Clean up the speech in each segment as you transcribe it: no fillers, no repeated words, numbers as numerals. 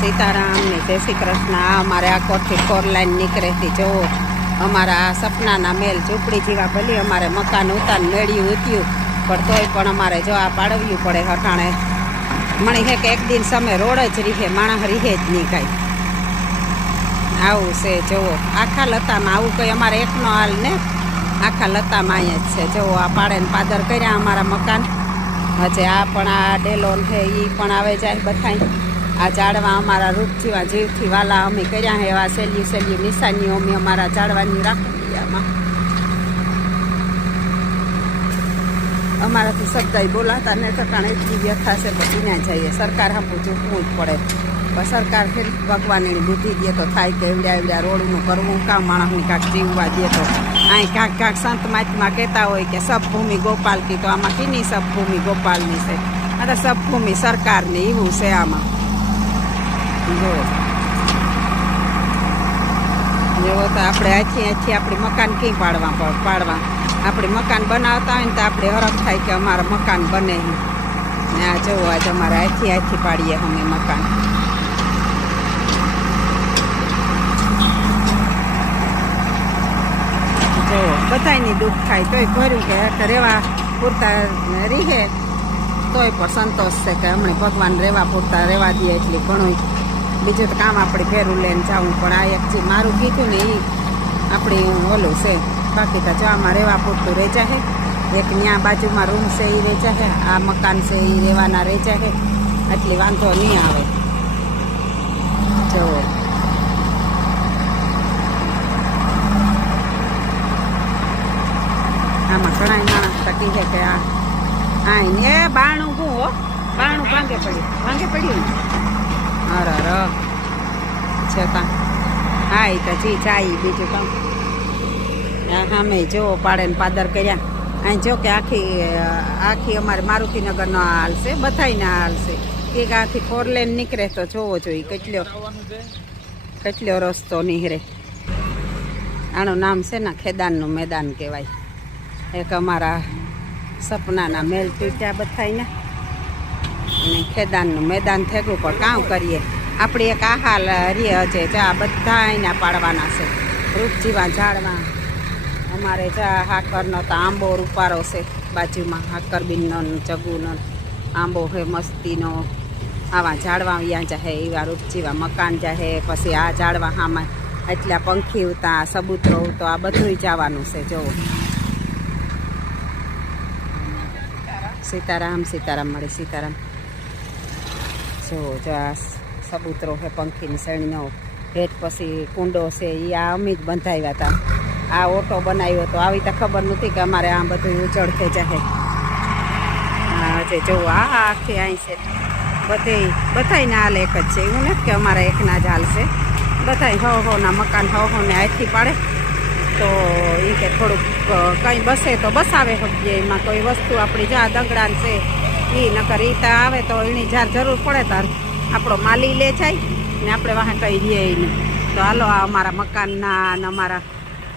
સીતારામ ને જય શ્રી કૃષ્ણ. અમારે આ કોઠી 4 લાઈન નીકળેથી જો અમારા સપનાના મેલ ઝૂંપડી જેવા ભલી અમારે મકાન ઉતાન મેળ્યું ઉત્યું પણ તોય પણ અમારે જો આ પાડવ્યું પડે હટાણે મણી હે કે એક દિન સમય રોડ જ રીહે માણસ રીહે જ નહીં કાંઈ. આવું છે જુઓ આખા લતામાં આવું કંઈ અમારે એકનો હાલ ને આખા લતામાં અહીંયા જ છે. જુઓ આ પાડે ને પાદર કર્યા અમારા મકાન. હજે આ પણ આ ડેલોન છે એ પણ આવે જાય બધાય. આ ઝાડવા અમારા રૂપ જેવા જીવથી વાલા અમે કર્યા હે એવા સહેલી નિશાનીઓ અમે અમારા ઝાડવાની રાખી આમાં. અમારાથી શબ્દ બોલાતા ને ઠકાણે એટલી વ્યથા છે બધી ના જઈએ. સરકાર હમું ઝૂકવું જ પડે પણ સરકાર ફેરી ભગવાન એની બુદ્ધિ દે તો થાય કે એવડ્યા રોડનું કરવું કામ માણસની કાંક જીવવા દે તો. અહીં કાંક સંત મહાત્મા કહેતા હોય કે સબભૂમિ ગોપાલ કી, તો આમાં કીની સબભૂમિ ગોપાલની છે? આ તો સબભૂમિ સરકારની એવું છે આમાં. જેવો તો આપણે આથી આપણી મકાન ક્યાં પાડવા આપણે મકાન બનાવતા હોય ને તો આપણે હરખ થાય કે અમારા મકાન બને ને આ જવો આજે અમારે આથી પાડીએ અમે મકાન. જો બધાની દુઃખ થાય તોય ભર્યું કે રહેવા પૂરતા રીહે તોય પણ સંતોષ છે કે હમણાં ભગવાન રહેવા પૂરતા રહેવા દે એટલી ઘણું. બીજું તો કામ આપણે ફેરું લઈને જવું પણ આ એક જે મારું કીધું ને એ આપણી ઓલું છે. બાકી તો જો આમાં રહેવા પૂરતું રહી જાય. એક ત્યાં બાજુમાં રૂમ છે એ રહી જાય, આ મકાન છે એ રહેવાના રહી જાય એટલી વાંધો નહીં આવે. જો આમાં ઘણા માણસ તકી છે કે આ એ બાણું હું હો બાણું ભાંગે પડ્યું અરે છે તા. હા એ તો જી જાય બીજું કામ. સામે જો પાડે ને પાદર કર્યા. અહીં જો કે આખી અમારે મારુતિનગરનો હાલ છે બધાયના હાલ છે. એક આખી 4 લેન નીકળે તો જોવો જોઈએ કેટલો રસ્તો નીકળે. આનું નામ છે ને ખેદાનનું મેદાન કહેવાય. એક અમારા સપનાના મેલ તૂટ્યા બધાયને અને ખેદાનનું મેદાન થેગું પણ કામ કરીએ. આપણી એક આ હાલ રે હજે જા બધાયના પાડવાના છે રૂપજીવા ઝાડવા. અમારે જા હાકરનો તો આંબો રૂપારો છે બાજુમાં, હાકરબીનનો જગુનો આંબો છે મસ્તીનો. આવા ઝાડવા અહીંયા જાહે એવા રૂપજીવા મકાન જાહે. પછી આ ઝાડવા હામાં એટલા પંખી ઉતા સબૂતરો તો આ બધું જવાનું છે. જોવો સીતારામ મળી સીતારામ. જોવો જો આ સબૂતરો છે પંખીની સણીનો હેઠ. પછી કુંડો છે એ આ અમે જ બંધાવ્યા હતા. આ ઓટો બનાવ્યો તો આવી તો ખબર નહોતી કે અમારે આ બધું ઉજળ થઈ જાય. હા જે જોવો આ આખી અહીં છે બધાયના હાલ એક જ છે. એવું નથી કે અમારા એકના જ હાલ છે. બધાય હોના મકાન હોને હાથથી પાડે તો એ કે થોડુંક કંઈ બસે તો બસાવે શકીએ. એમાં કોઈ વસ્તુ આપણી જા દંગડાન છે એ નકર એ ત્યાં આવે તો એની જાર જરૂર પડે તાર આપણો માલી લે જાય ને આપણે વાહ કંઈ રહીએ નહીં. તો હાલો આ અમારા મકાનના ને અમારા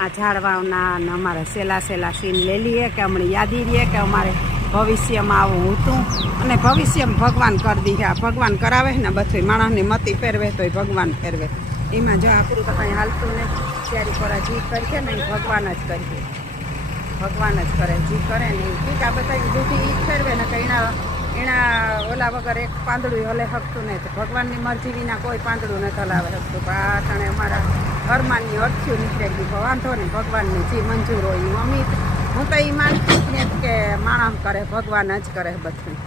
આ ઝાડવાના ને અમારા સેલા સીન લઈ લઈએ કે હમણાં યાદી રહીએ કે અમારે ભવિષ્યમાં આવું હતું. અને ભવિષ્યમાં ભગવાન કરી દીધે. આ ભગવાન કરાવે ને બધું માણસની મતી ફેરવે તો ભગવાન ફેરવે. એમાં જો આપણું તો કંઈ હાલતું ને ત્યારે કોરા જી કરીએ ને એ ભગવાન જ કરીએ. ભગવાન જ કરે જી કરે ને એ ઠીક. આ બધા બુદ્ધિ એ ફેરવે ને કે એના ઓલા વગર એક પાંદડું હલે શકતું નહીં. તો ભગવાનની મરજી વિના કોઈ પાંદડું નથી હલાવે શકતું. પણ આ ટાણે અમારા ઘરમાંની અડથ્યું નીકળેલી વાંધો નહીં. ભગવાનની જે મંજૂર હોય એ મમ્મી હું તો એ માનતી જ ને કે માણસ કરે ભગવાન જ કરે બધું.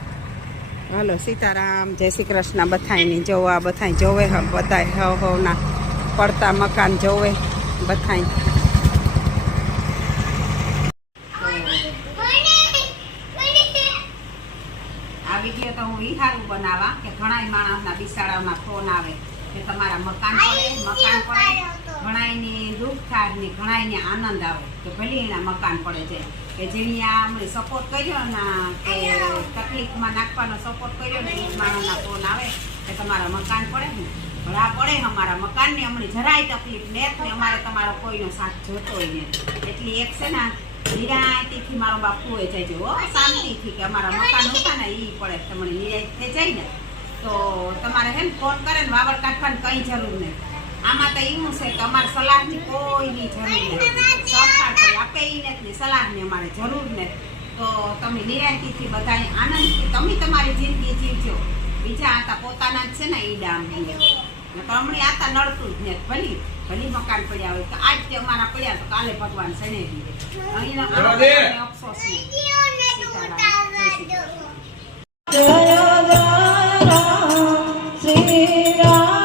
હાલો સીતારામ જય શ્રી કૃષ્ણ. બધાયની જોવા બધાય જોવે બધાય હવના પડતા મકાન જોવે બધાય. આ વિડીયો તો હું ઈ સારું બનાવવા કે ઘણા માણસના બિસાડામાં ફોન આવે કે તમારા મકાન પડે ઘણાયની દુઃખ થાય ને ઘણાયને આનંદ આવે કે ભલે એના મકાન પડે છે. કે જેની આ અમને સપોર્ટ કર્યો ને કે તકલીફમાં નાખવાનો સપોર્ટ કર્યો ને એ માણસના ફોન આવે કે તમારા મકાન પડે ને પણ આ પડે અમારા મકાનને અમને જરાય તકલીફ ને અમારે તમારો કોઈનો સાથ જોતો હોય ને એટલી એક છે ને નિરાયતીથી મારો બાપુ હોય જાય છે શાંતિથી કે અમારા મકાન હતા ને એ પડે તમને નિરાયત થઈ જાય ને તો તમારે હે ને ફોન કરે ને વાવડ કાઢવાની કંઈ જરૂર નહીં. આમાં તો એવું છે કે અમારે સલાહની કોઈની જરૂર નહીં. સરકાર કોઈ આપે ઈ નથી, સલાહની અમારે જરૂર નથી. તો તમે નિરાંતીથી બધા આનંદથી તમે તમારી જિંદગી જીવજો. બીજા આતા પોતાના જ છે ને ઈડા અમને હમણાં આતા નડતું જ નથી. ભલી મકાન પડ્યા હોય તો આજ તે અમારા પડ્યા તો કાલે ભગવાન સણેરી દે. અહીંયા અફસોસ નહીં. Shri Ram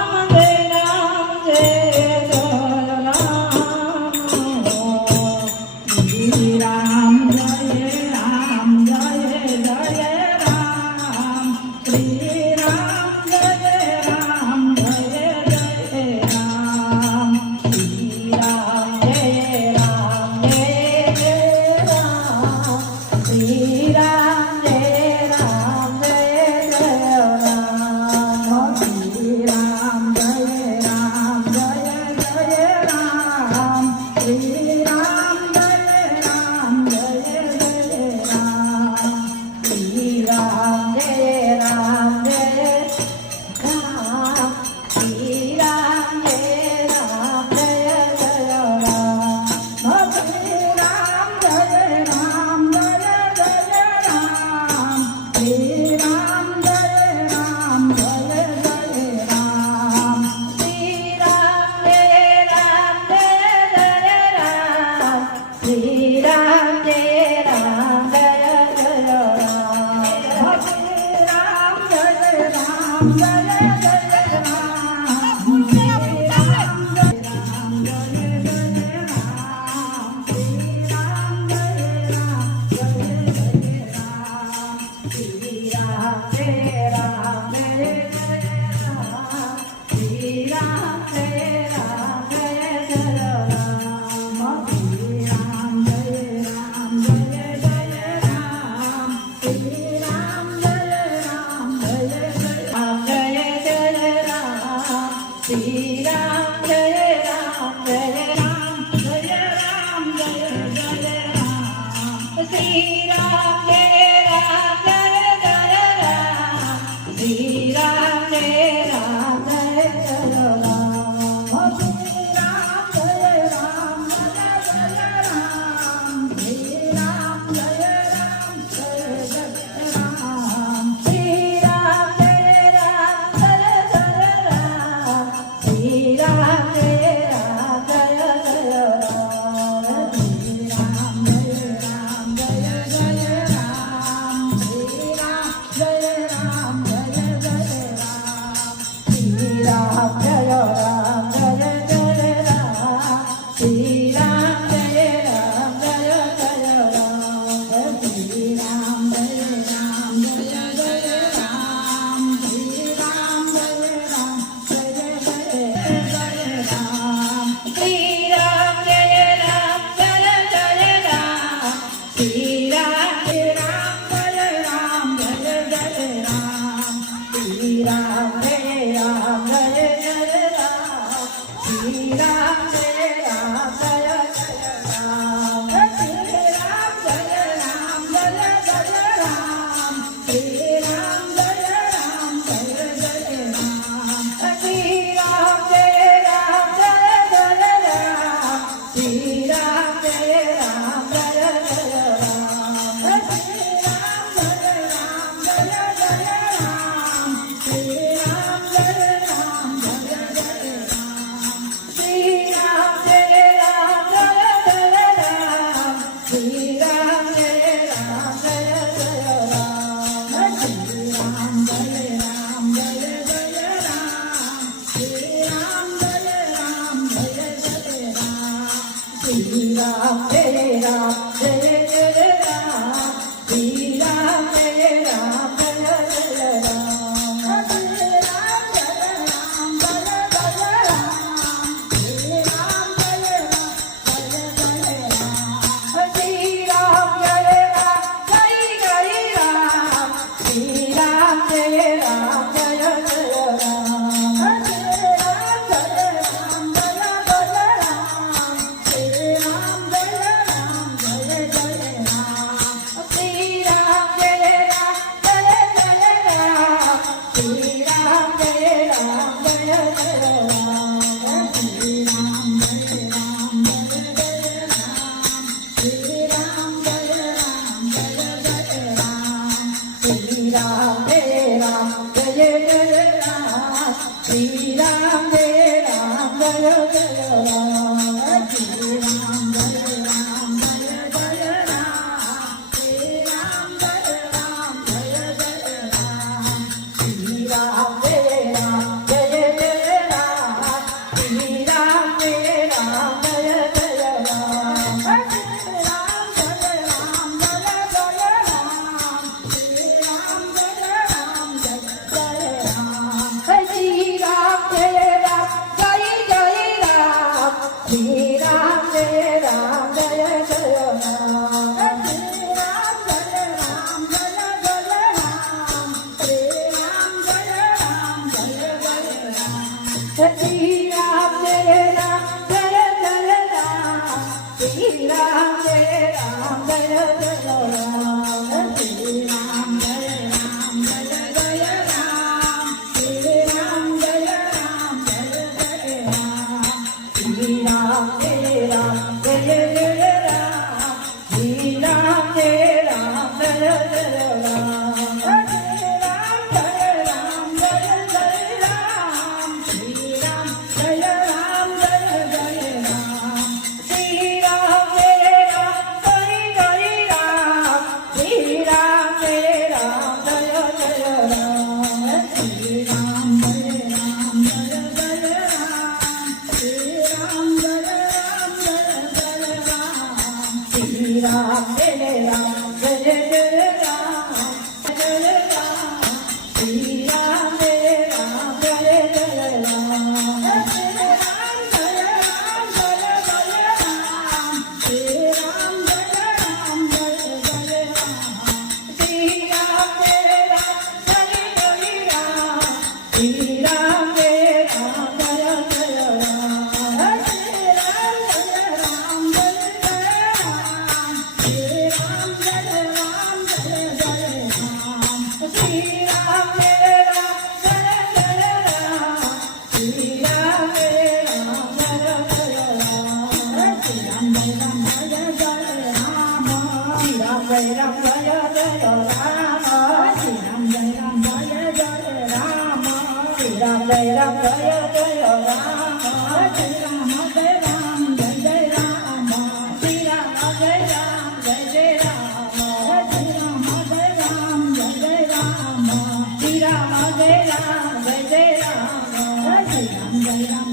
Jai Ram, Jai Ram.